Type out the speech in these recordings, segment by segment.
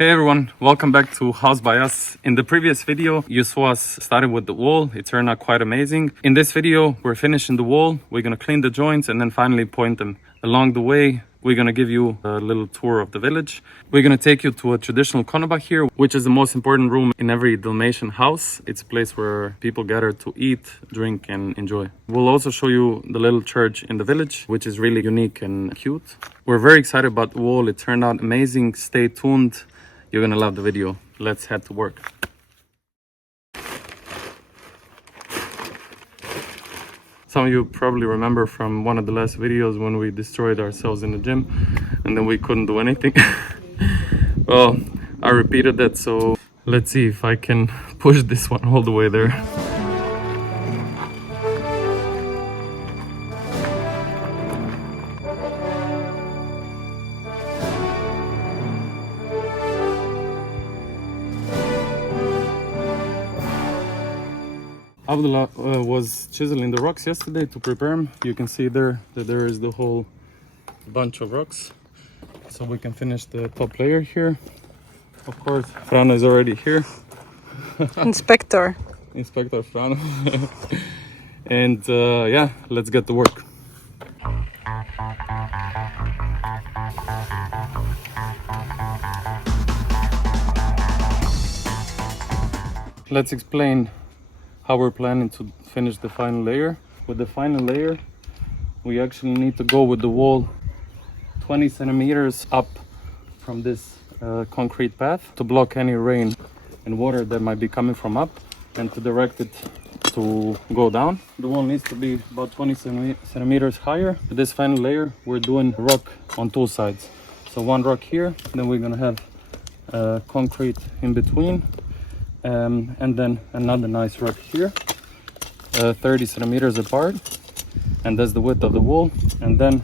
Hey everyone, welcome back to HausByUs. In the previous video, you saw us starting with the wall. It turned out quite amazing. In this video, we're finishing the wall. We're gonna clean the joints and then finally point them. Along the way, we're gonna give you a little tour of the village. We're gonna take you to a traditional konoba here, which is the most important room in every Dalmatian house. It's a place where people gather to eat, drink and enjoy. We'll also show you the little church in the village, which is really unique and cute. We're very excited about the wall. It turned out amazing. Stay tuned. You're gonna love the video. Let's head to work. Some of you probably remember from one of the last videos when we destroyed ourselves in the gym and then we couldn't do anything. Well, I repeated that, so let's see if I can push this one all the way there. Abdullah was chiseling the rocks yesterday to prepare them. You can see there that there is the whole bunch of rocks. So we can finish the top layer here. Of course, Frano is already here. Inspector Frano. And yeah, let's get to work. Let's explain how we're planning to finish the final layer. With the final layer, we actually need to go with the wall 20 centimeters up from this concrete path to block any rain and water that might be coming from up and to direct it to go down. The wall needs to be about 20 centimeters higher. For this final layer, we're doing rock on two sides. So one rock here, then we're gonna have concrete in between. And then another nice rock here, 30 centimeters apart, and that's the width of the wall. And then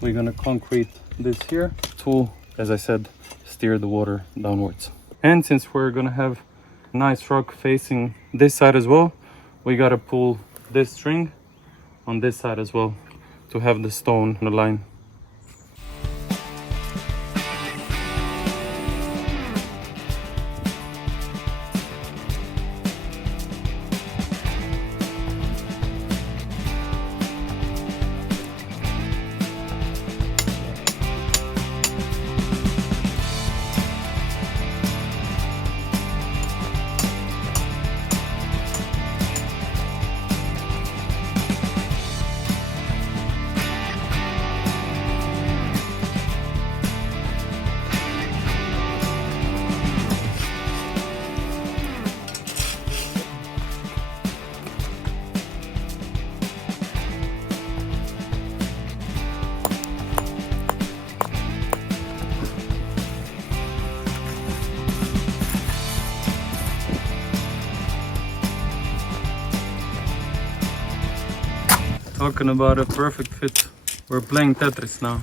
we're gonna concrete this here to, as I said, steer the water downwards. And since we're gonna have nice rock facing this side as well, we gotta pull this string on this side as well to have the stone on the line. Talking about a perfect fit. We're playing Tetris now.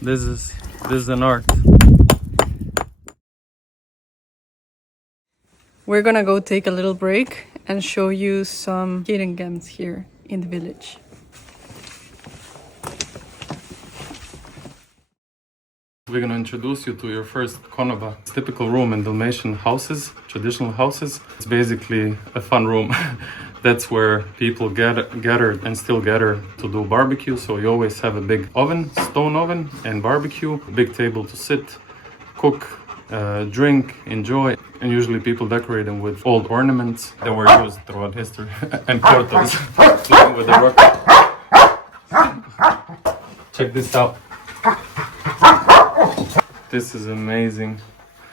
This is an art. We're gonna go take a little break and show you some hidden gems here in the village. We're gonna introduce you to your first konoba. It's a typical room in Dalmatian houses, traditional houses. It's basically a fun room. That's where people gather and still gather to do barbecue. So you always have a big oven, stone oven and barbecue, a big table to sit, cook, drink, enjoy. And usually people decorate them with old ornaments that were used throughout history. And cortos, looking with the rock. Check this out. This is amazing.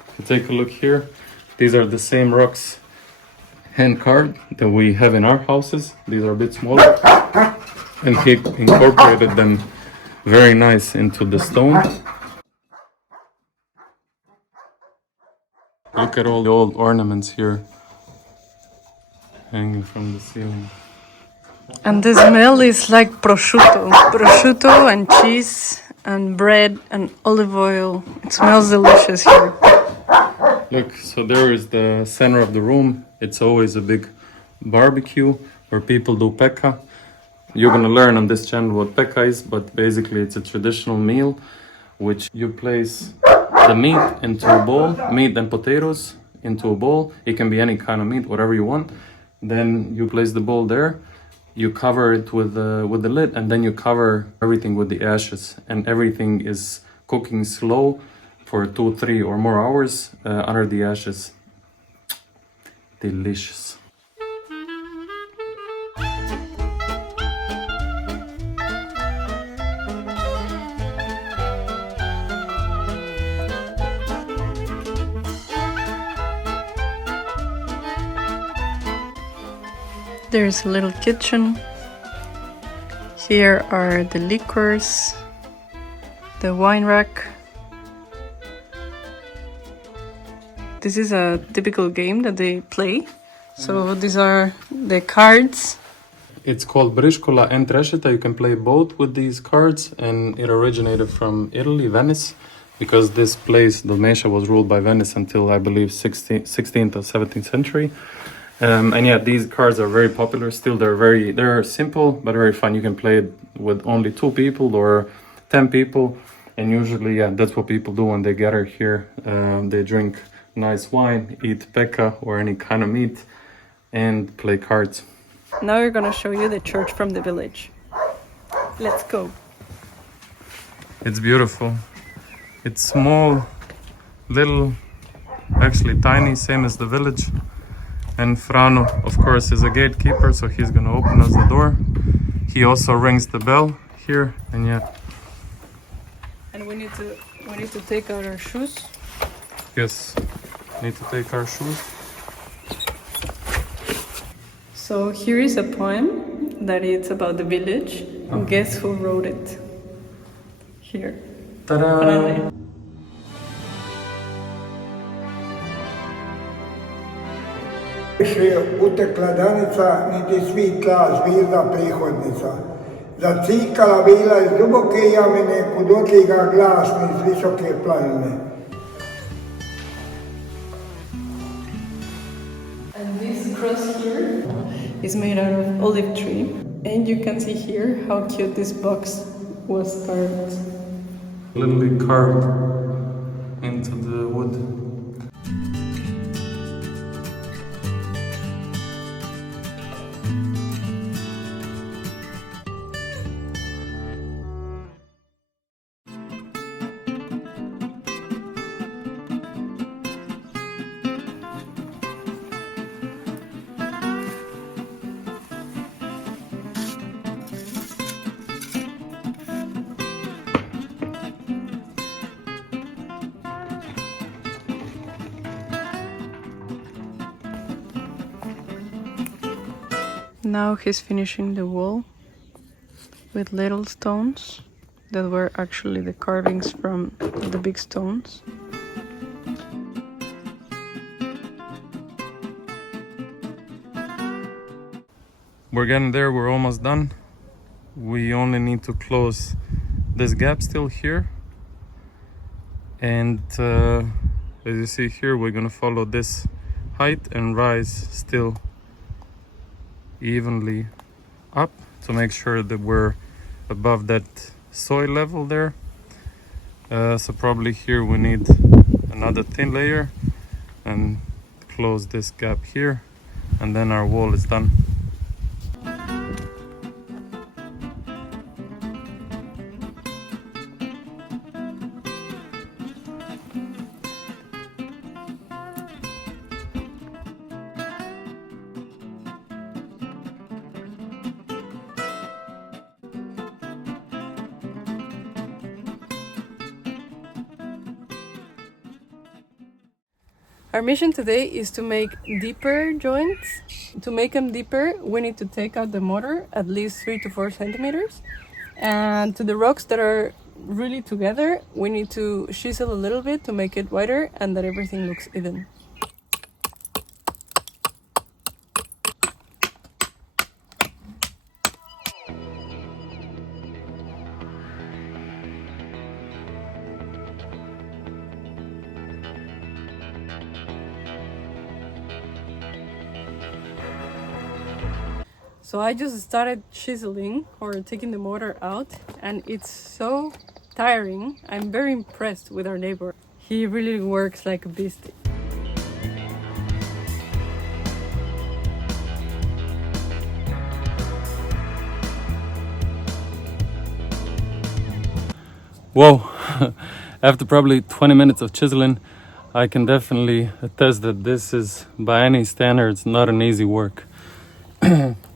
If you take a look here, these are the same rocks hand carved that we have in our houses. These are a bit smaller, and he incorporated them very nice into the stone. Look at all the old ornaments here hanging from the ceiling. And the smell is like prosciutto and cheese and bread and olive oil. It smells delicious here. Look, so there is the center of the room. It's always a big barbecue where people do pekka. You're gonna learn on this channel what pekka is, but basically it's a traditional meal which you place the meat into a bowl, meat and potatoes into a bowl. It can be any kind of meat, whatever you want. Then you place the bowl there, you cover it with the lid, and then you cover everything with the ashes, and everything is cooking slow for 2, 3 or more hours under the ashes. Delicious. There's a little kitchen. Here are the liquors, the wine rack. This is a typical game that they play. So these are the cards. It's called Briscola and Trescita. You can play both with these cards, and it originated from Italy, Venice, because this place, Dalmatia, was ruled by Venice until, I believe, 16th or 17th century. And yeah, these cards are very popular. Still, they're simple but very fun. You can play it with only 2 people or 10 people, and usually, yeah, that's what people do when they gather here. They drink nice wine, eat pekka or any kind of meat, and play cards. Now we're gonna show you the church from the village. Let's go. It's beautiful. It's small, little, actually tiny, same as the village. And Frano, of course, is a gatekeeper, so he's gonna open us the door. He also rings the bell here, and yeah. And we need to take out our shoes. Yes, need to take our shoes. So here is a poem that is about the village. And guess who wrote it? Here. Ta-da! Frane. Više utekla danica, niti svitla zvijezda prihodnica. Zacikala bila iz duboke jamine, kud odliga glasni iz visoke planine. And this cross here is made out of olive tree. And you can see here how cute this box was carved. Literally carved into the wood. Now he's finishing the wall with little stones that were actually the carvings from the big stones. We're getting there, we're almost done. We only need to close this gap still here. And as you see here, we're gonna follow this height and rise still evenly up to make sure that we're above that soil level there. So probably here we need another thin layer and close this gap here, and then our wall is done. Our mission today is to make deeper joints. To make them deeper, we need to take out the mortar at least 3 to 4 centimeters. And to the rocks that are really together, we need to chisel a little bit to make it wider and that everything looks even. So I just started chiseling or taking the mortar out, and it's so tiring. I'm very impressed with our neighbor. He really works like a beast. Whoa, after probably 20 minutes of chiseling, I can definitely attest that this is, by any standards, not an easy work.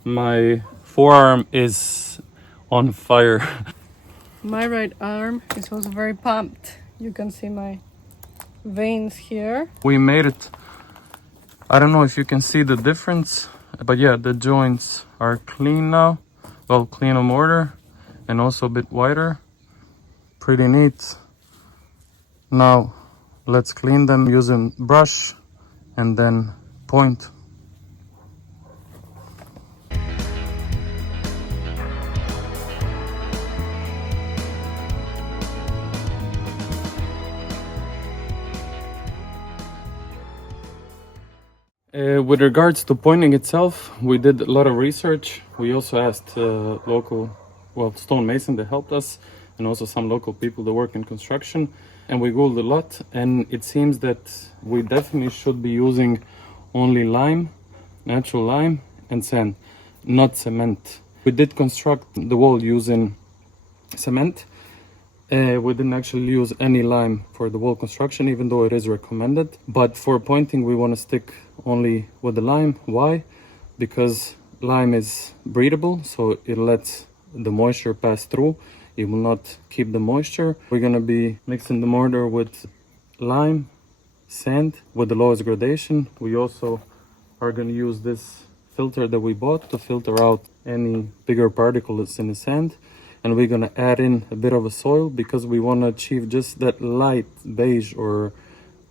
My forearm is on fire. My right arm is also very pumped. You can see my veins here. We made it. I don't know if you can see the difference, but yeah, the joints are clean now. Well, clean of mortar and also a bit wider. Pretty neat. Now let's clean them using brush and then point. With regards to pointing itself, we did a lot of research. We also asked local, stonemason that helped us, and also some local people that work in construction. And we googled a lot, and it seems that we definitely should be using only lime, natural lime, and sand, not cement. We did construct the wall using cement. We didn't actually use any lime for the wall construction, even though it is recommended. But for pointing, we want to stick only with the lime. Why? Because lime is breathable, so it lets the moisture pass through. It will not keep the moisture. We're going to be mixing the mortar with lime, sand with the lowest gradation. We also are going to use this filter that we bought to filter out any bigger particles in the sand. And we're gonna add in a bit of a soil because we want to achieve just that light beige or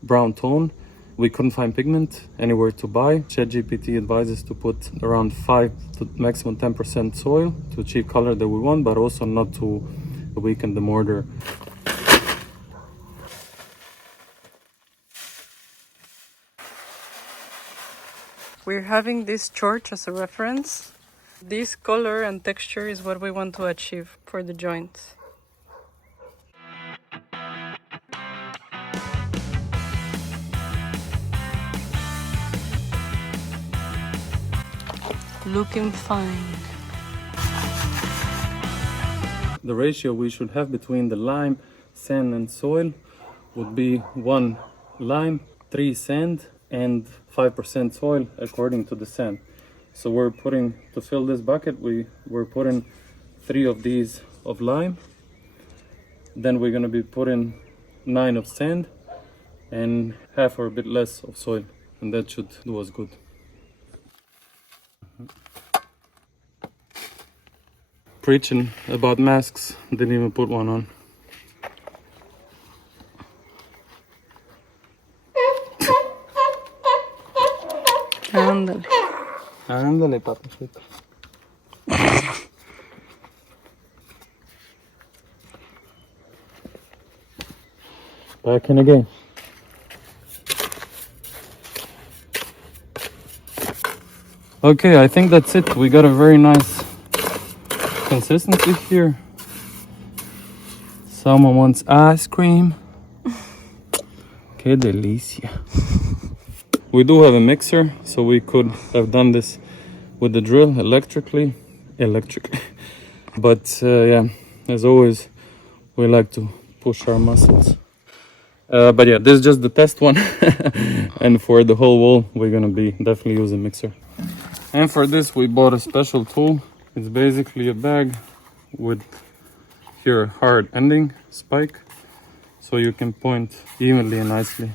brown tone. We couldn't find pigment anywhere to buy. ChatGPT advises to put around 5 to maximum 10% soil to achieve color that we want, but also not to weaken the mortar. We're having this church as a reference. This color and texture is what we want to achieve for the joints. Looking fine. The ratio we should have between the lime, sand and soil would be 1 lime, 3 sand and 5% soil according to the sand. So we're putting, to fill this bucket, we're putting 3 of these of lime. Then we're gonna be putting 9 of sand and half or a bit less of soil. And that should do us good. Preaching about masks, didn't even put one on. Ándale. Ándale, papacito. Back in again. Okay, I think that's it. We got a very nice consistency here. Someone wants ice cream. Que delicia. We do have a mixer, so we could have done this with the drill electric. But yeah, as always, we like to push our muscles. But yeah, this is just the test one. And for the whole wall, we're gonna be definitely using mixer. And for this, we bought a special tool. It's basically a bag with here a hard ending spike, so you can point evenly and nicely.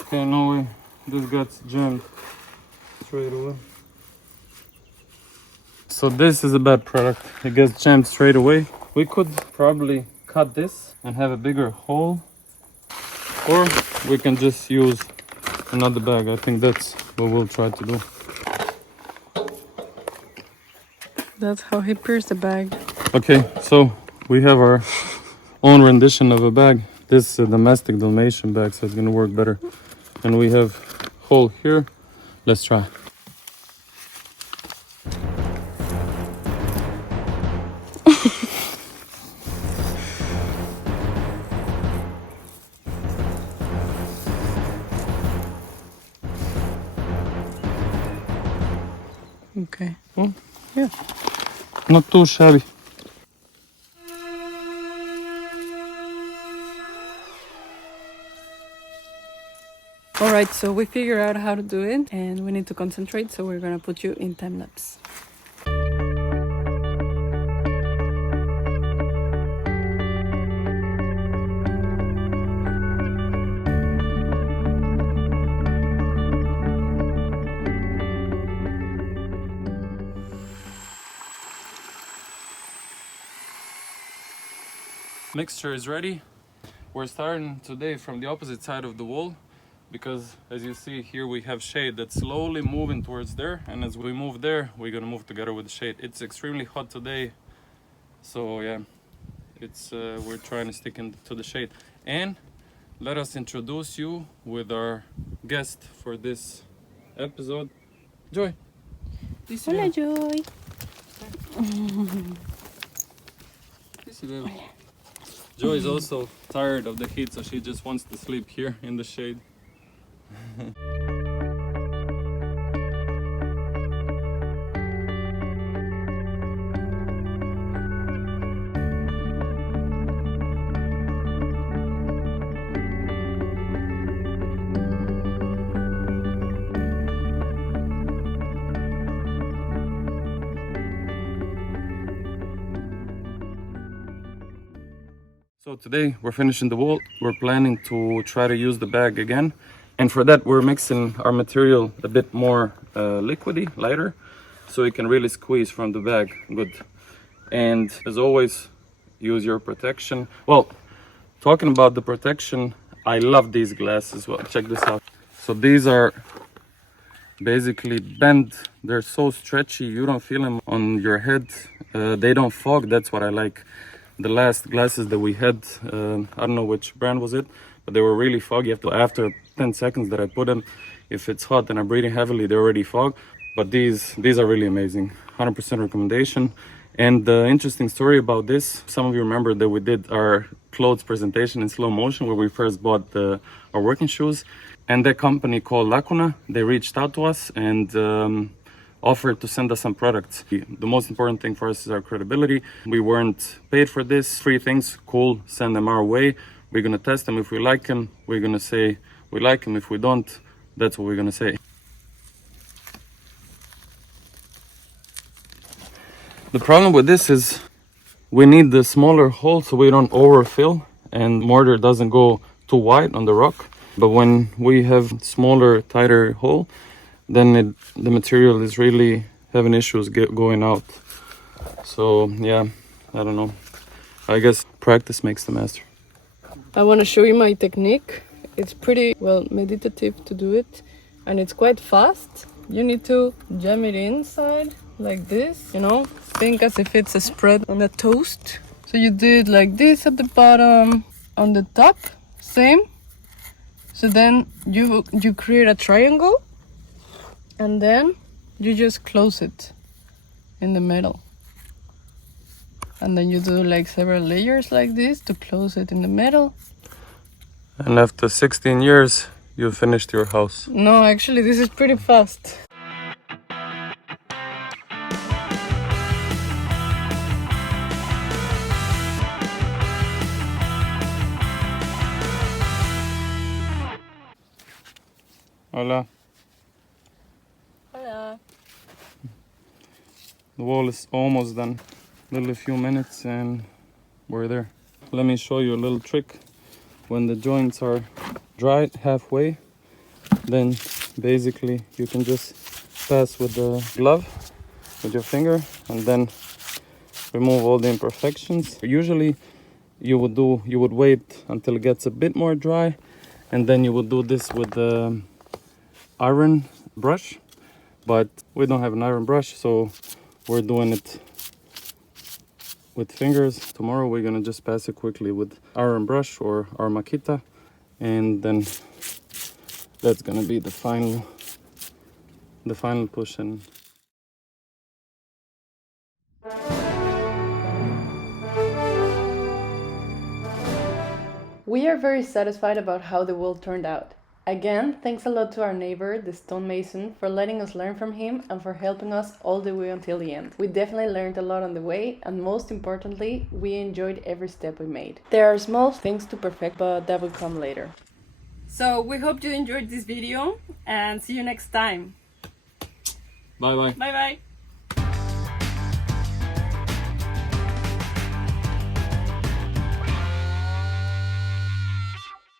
Okay, no way, this gets jammed straight away. So this is a bad product, it gets jammed straight away. We could probably cut this and have a bigger hole, or we can just use another bag. I think that's what we'll try to do. That's how he pierced the bag. Okay, so we have our own rendition of a bag. This is a domestic Dalmatian bag, so it's gonna work better. And we have hole here. Let's try. Okay. Yeah, not too shabby. Alright, so we figured out how to do it and we need to concentrate, so we're gonna put you in time lapse. Mixture is ready. We're starting today from the opposite side of the wall because, as you see here, we have shade that's slowly moving towards there, and as we move there, we're gonna move together with the shade. It's extremely hot today, so yeah, it's we're trying to stick to the shade. And let us introduce you with our guest for this episode, Joy. Hola, Joy. Joy is also tired of the heat, so she just wants to sleep here in the shade. So today we're finishing the wall. We're planning to try to use the bag again. And for that we're mixing our material a bit more liquidy, lighter, so you can really squeeze from the bag good. And as always, use your protection. Well, talking about the protection, I love these glasses. Well, check this out. So these are basically bent. They're so stretchy, you don't feel them on your head. They don't fog, that's what I like. The last glasses that we had, I don't know which brand was it, but they were really foggy. After 10 seconds that I put them, if it's hot and I'm breathing heavily, they already fog. But these are really amazing. 100% recommendation. And the interesting story about this, some of you remember that we did our clothes presentation in slow motion where we first bought our working shoes. And that company called Lacuna, they reached out to us and offered to send us some products. The most important thing for us is our credibility. We weren't paid for this. Free things, cool, send them our way. We're gonna test them. If we like them, we're gonna say we like them. If we don't, that's what we're gonna say. The problem with this is we need the smaller hole so we don't overfill and mortar doesn't go too wide on the rock. But when we have smaller, tighter hole, then the material is really having issues going out. So yeah, I don't know. I guess practice makes the master. I want to show you my technique. It's pretty, well, meditative to do it, and it's quite fast. You need to jam it inside like this, you know? Think as if it's a spread on a toast. So you do it like this at the bottom, on the top, same. So then you create a triangle, and then you just close it in the middle. And then you do like several layers like this to close it in the middle. And after 16 years, you finished your house. No, actually, this is pretty fast. Hola. Hola. The wall is almost done. A few minutes and we're there. Let me show you a little trick. When the joints are dried halfway, then basically you can just pass with the glove with your finger and then remove all the imperfections. Usually you would wait until it gets a bit more dry, and then you would do this with the iron brush, but we don't have an iron brush, so we're doing it with fingers. Tomorrow we're gonna just pass it quickly with iron brush or our Makita, and then that's gonna be the final push in. We are very satisfied about how the wall turned out. Again, thanks a lot to our neighbor, the stonemason, for letting us learn from him and for helping us all the way until the end. We definitely learned a lot on the way, and most importantly, we enjoyed every step we made. There are small things to perfect, but that will come later. So we hope you enjoyed this video and see you next time. Bye bye. Bye bye.